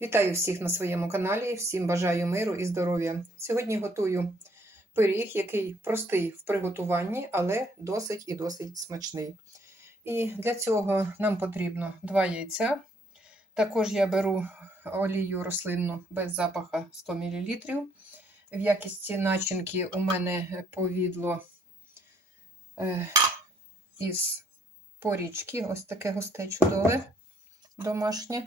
Вітаю всіх на своєму каналі, всім бажаю миру і здоров'я. Сьогодні готую пиріг, який простий в приготуванні, але досить і досить смачний. І для цього нам потрібно 2 яйця. Також я беру олію рослинну без запаха 100 мл. В якісті начинки у мене повідло е, із порічки, ось таке густе чудове домашнє.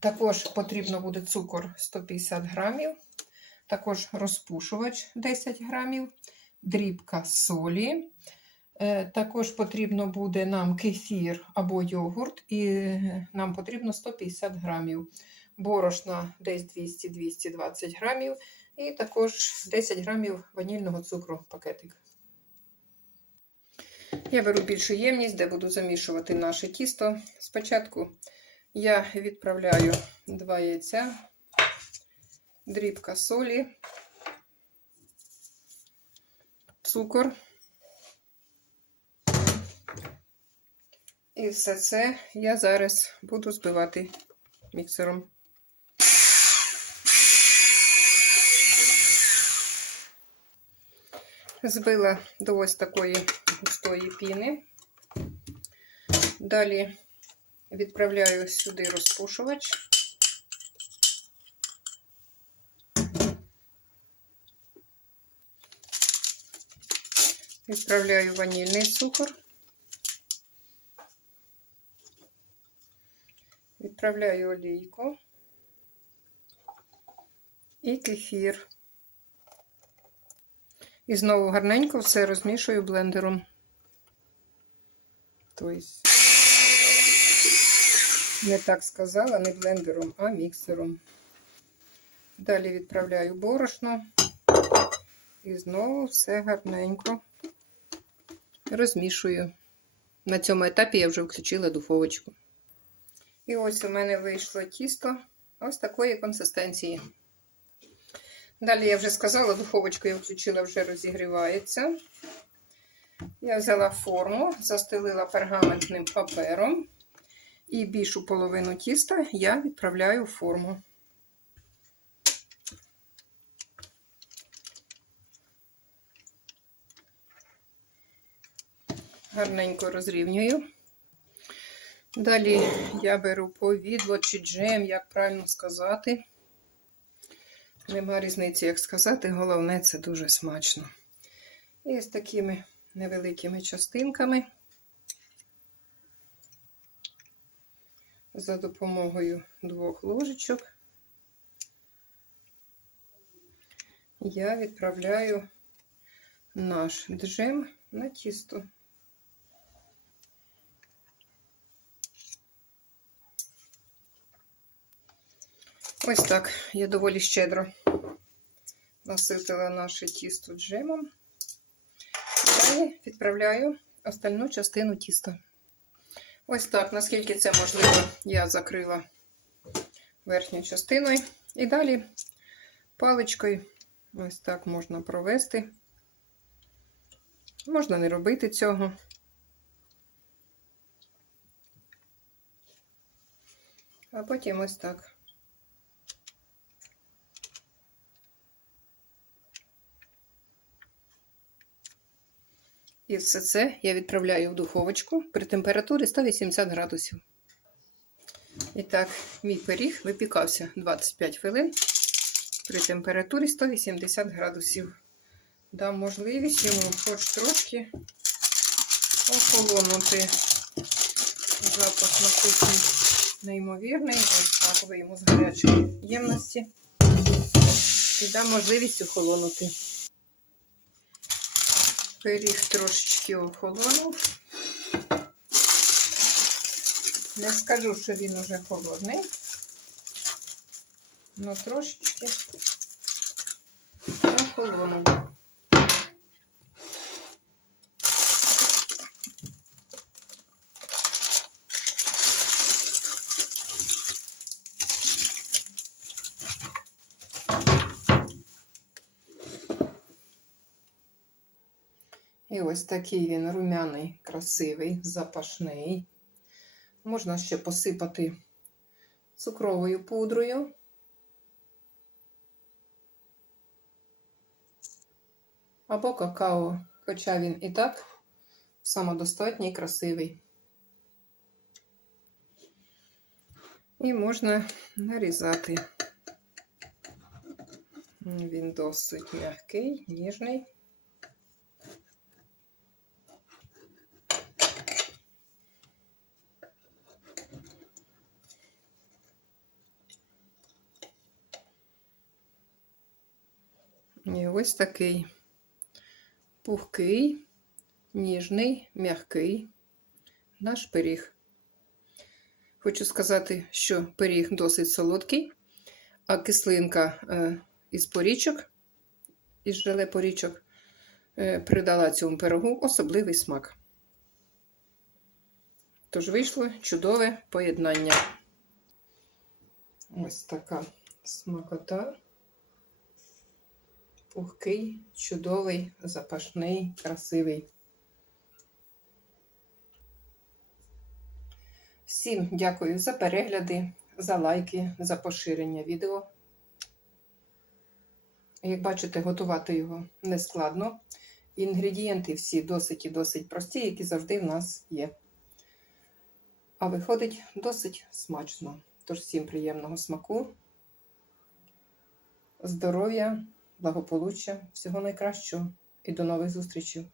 Також потрібно буде цукор 150 грамів, також розпушувач 10 грамів, дрібка солі. Е, Також потрібно буде нам кефір або йогурт, і нам потрібно 150 грамів. Борошна десь 200-220 грамів, і також 10 грамів ванільного цукру пакетик. Я беру більшу ємність, де буду замішувати наше тісто. Спочатку я відправляю 2 яйця, дрібка солі, цукор. І все це я зараз буду збивати міксером. Збила до ось такої густої піни. Далі відправляю сюди розпушувач. Відправляю ванільний цукор. Відправляю олійку і кефір. І знову гарненько все розмішую блендером. Тобто, не так сказала, не блендером, а міксером. Далі відправляю борошно і знову все гарненько розмішую. На цьому етапі я вже включила духовочку. І ось у мене вийшло тісто ось такої консистенції. Далі я вже сказала, духовочку я включила, вже розігрівається. Я взяла форму, застелила пергаментним папером. І більшу половину тіста я відправляю в форму. Гарненько розрівнюю. Далі я беру повідло чи джем, як правильно сказати. Нема різниці, як сказати, головне, це дуже смачно. І з такими невеликими частинками. За допомогою двох ложечок я відправляю наш джем на тісто. Ось так я доволі щедро наситила наше тісто джемом. Далі відправляю остальну частину тіста. Ось так, наскільки це можливо, я закрила верхньою частиною. І далі паличкою ось так можна провести. Можна не робити цього. А потім ось так. І все це я відправляю в духовочку при температурі 180 градусів. І так, мій пиріг випікався 25 хвилин при температурі 180 градусів. Дам можливість йому хоч трошки охолонути. Запах на кухні неймовірний. Ось так вийму з гарячої ємності. І дам можливість охолонути. Пиріг трошечки охолонув. Не скажу, що він уже холодний, але трошечки охолонув. І ось такий він румяний, красивий, запашний. Можна ще посипати цукровою пудрою. Або какао, хоча він і так самодостатній, красивий. І можна нарізати. Він досить м'який, ніжний. І ось такий пухкий, ніжний, м'який наш пиріг. Хочу сказати, що пиріг досить солодкий, а кислинка е, із порічок, із желе порічок, е, придала цьому пирогу особливий смак. Тож вийшло чудове поєднання. Ось така смакота. Пухкий, чудовий, запашний, красивий. Всім дякую за перегляди, за лайки, за поширення відео. Як бачите, готувати його не складно. Інгредієнти всі досить і досить прості, які завжди в нас є. А виходить досить смачно. Тож всім приємного смаку, здоров'я, благополуччя, всього найкращого і до нових зустрічей!